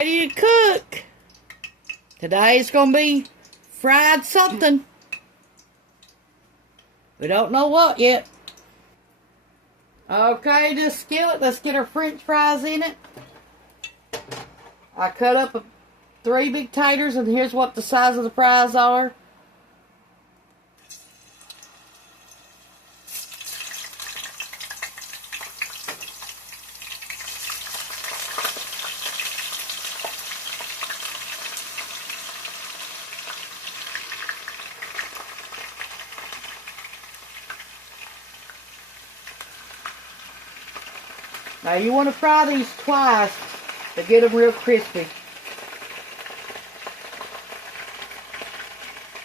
Ready to cook. Today's gonna be fried something. We don't know what yet. Okay, this skillet, let's get our french fries in it. I cut up 3 big taters, and here's what the size of the fries are. Now you want to fry these twice to get them real crispy.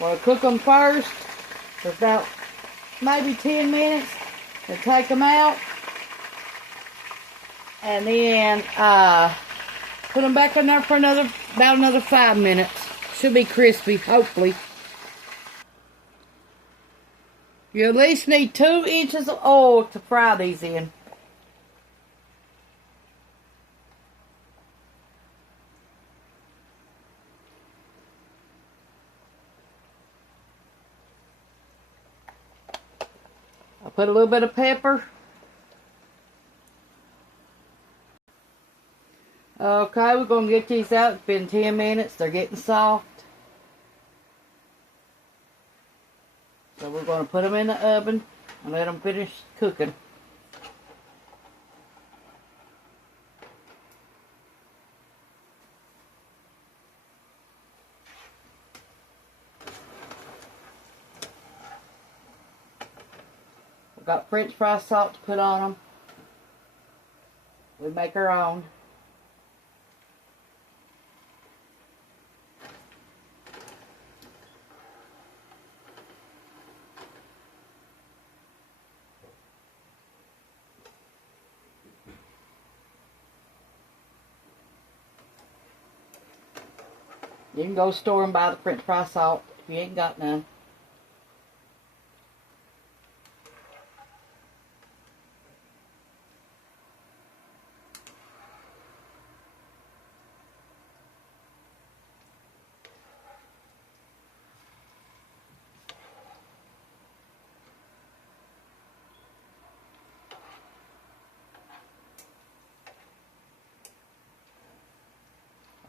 Want to cook them first for about maybe 10 minutes and take them out. And then put them back in there for about another 5 minutes. Should be crispy, hopefully. You at least need 2 inches of oil to fry these in. I'll put a little bit of pepper. Okay, we're going to get these out. It's been 10 minutes. They're getting soft. So we're going to put them in the oven and let them finish cooking. We've got French fry salt to put on them. We make our own. You can go store and buy the French fry salt if you ain't got none.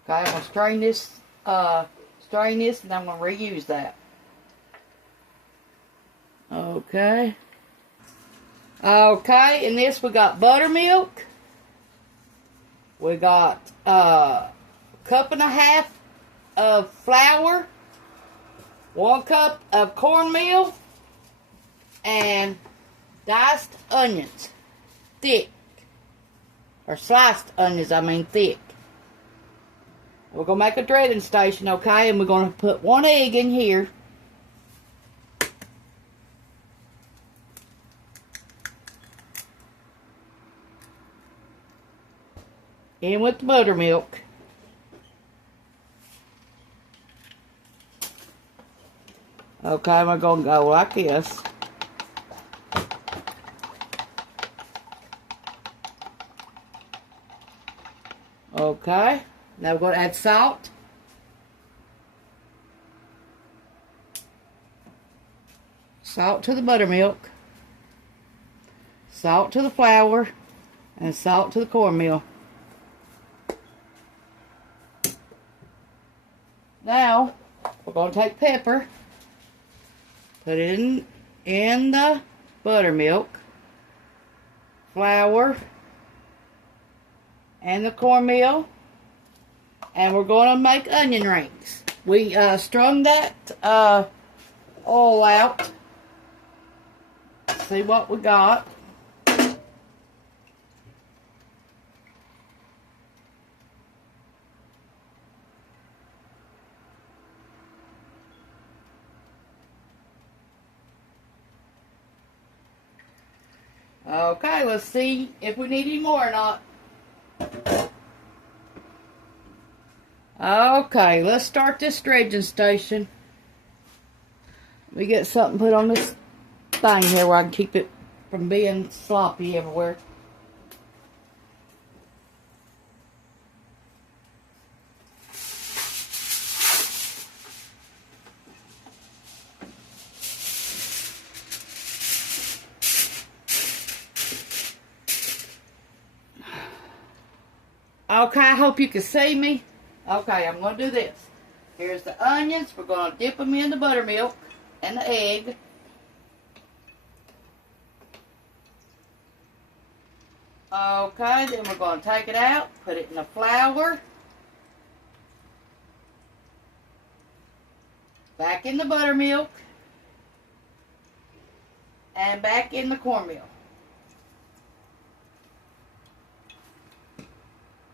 Okay, I'm going to strain this and I'm going to reuse that. Okay. Okay, in this we got buttermilk. We got a 1.5 cups of flour, 1 cup of cornmeal, and diced onions, thick. Or sliced onions, I mean thick. We're going to make a dredging station, okay? And we're going to put 1 egg in here. In with the buttermilk. Okay, we're going to go like this. Okay. Now we're going to add salt. Salt to the buttermilk. Salt to the flour. And salt to the cornmeal. Now, we're going to take pepper. Put it in the buttermilk. Flour. And the cornmeal. And we're going to make onion rings. We strung that oil out. See what we got. Okay, let's see if we need any more or not. Okay, let's start this dredging station. Let me get something put on this thing here where I can keep it from being sloppy everywhere. Okay, I hope you can see me. Okay, I'm going to do this. Here's the onions. We're going to dip them in the buttermilk and the egg. Okay, then we're going to take it out, put it in the flour. Back in the buttermilk. And back in the cornmeal.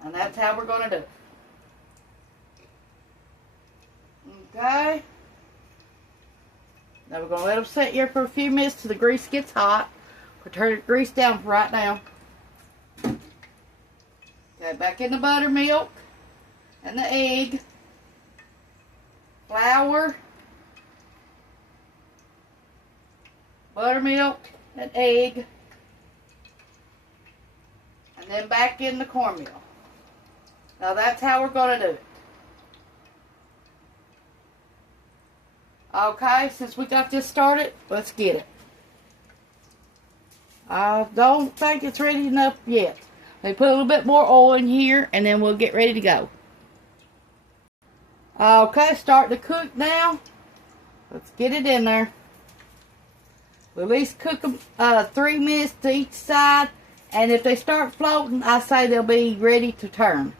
And that's how we're going to do it. Okay. Now we're going to let them sit here for a few minutes till the grease gets hot. We'll turn the grease down for right now. Okay, back in the buttermilk and the egg, flour, buttermilk and egg, and then back in the cornmeal. Now that's how we're going to do it. Okay, since we got this started, let's get it. I don't think it's ready enough yet. Let me put a little bit more oil in here, and then we'll get ready to go. Okay, start to cook now. Let's get it in there. We'll at least cook them 3 minutes to each side, and if they start floating, I say they'll be ready to turn.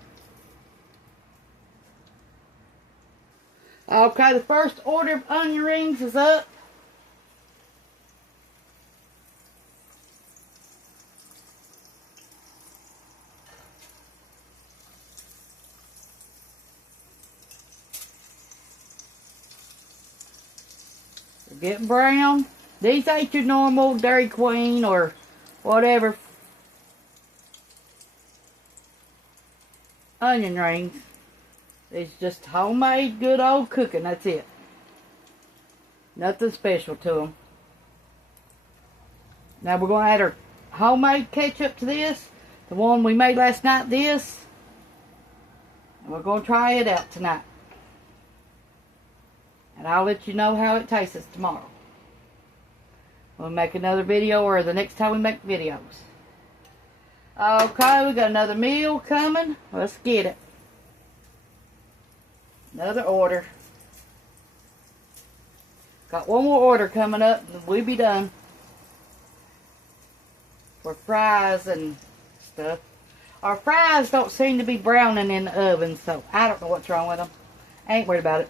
Okay, the first order of onion rings is up. They're getting brown. These ain't your normal Dairy Queen or whatever onion rings. It's just homemade, good old cooking. That's it. Nothing special to them. Now we're going to add our homemade ketchup to this. The one we made last night, this. And we're going to try it out tonight. And I'll let you know how it tastes tomorrow. We'll make another video, or the next time we make videos. Okay, we got another meal coming. Let's get it. Another order. Got one more order coming up, and we'll be done. For fries and stuff. Our fries don't seem to be browning in the oven, so I don't know what's wrong with them. I ain't worried about it.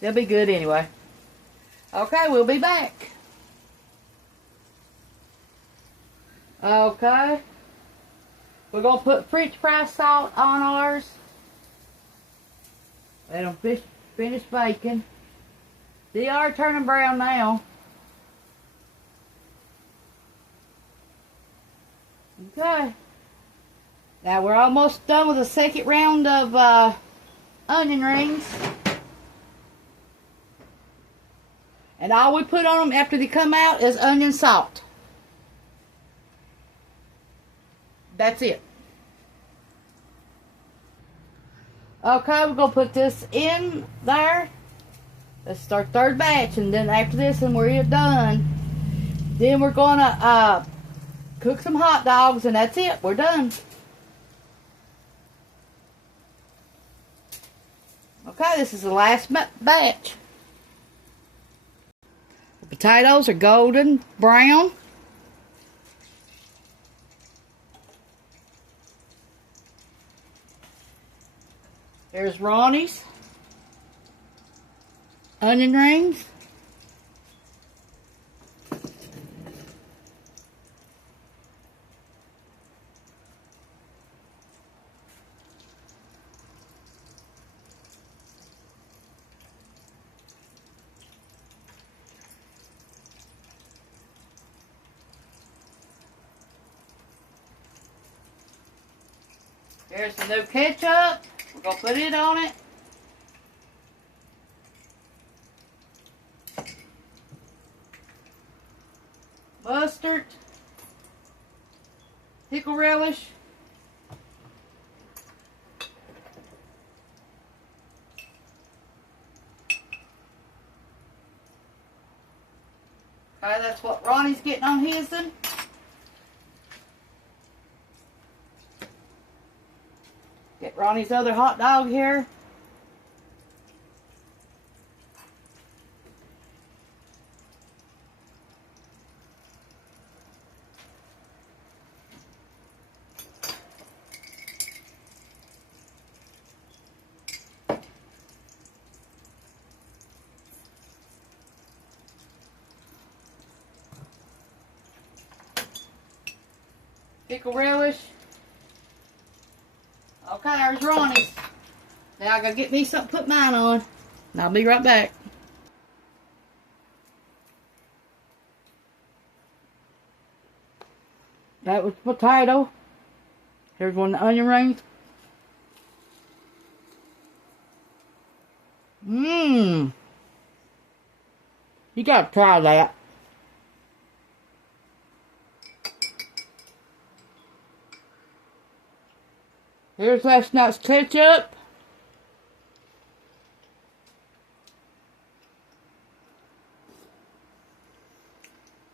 They'll be good anyway. Okay, we'll be back. Okay. We're going to put French fry salt on ours. Let them finish baking. They are turning brown now. Okay. Now we're almost done with the second round of onion rings. And all we put on them after they come out is onion salt. That's it. Okay, we're going to put this in there. Let's start third batch, and then after this, and we're done. Then we're going to cook some hot dogs, and that's it. We're done. Okay, this is the last batch. The potatoes are golden brown. There's Ronnie's onion rings. There's the new ketchup. We're going to put it on it. Mustard. Pickle relish. Okay, that's what Ronnie's getting on his then. Ronnie's other hot dog here. Pickle relish. Okay, there's Ronnie's. Now I gotta get me something to put mine on. And I'll be right back. That was potato. Here's one of the onion rings. Mmm. You gotta try that. Here's last night's ketchup.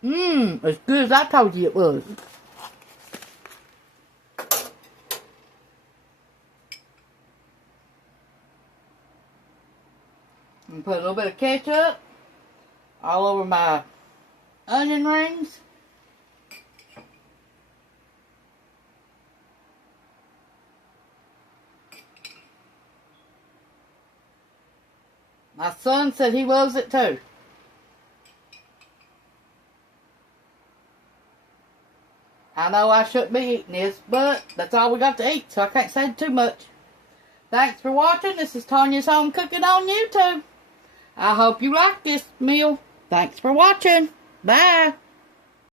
Mmm, as good as I told you it was. And put a little bit of ketchup all over my onion rings. My son said he loves it too. I know I shouldn't be eating this, but that's all we got to eat, so I can't say too much. Thanks for watching. This is Tawnia's Home Cooking on YouTube. I hope you like this meal. Thanks for watching. Bye.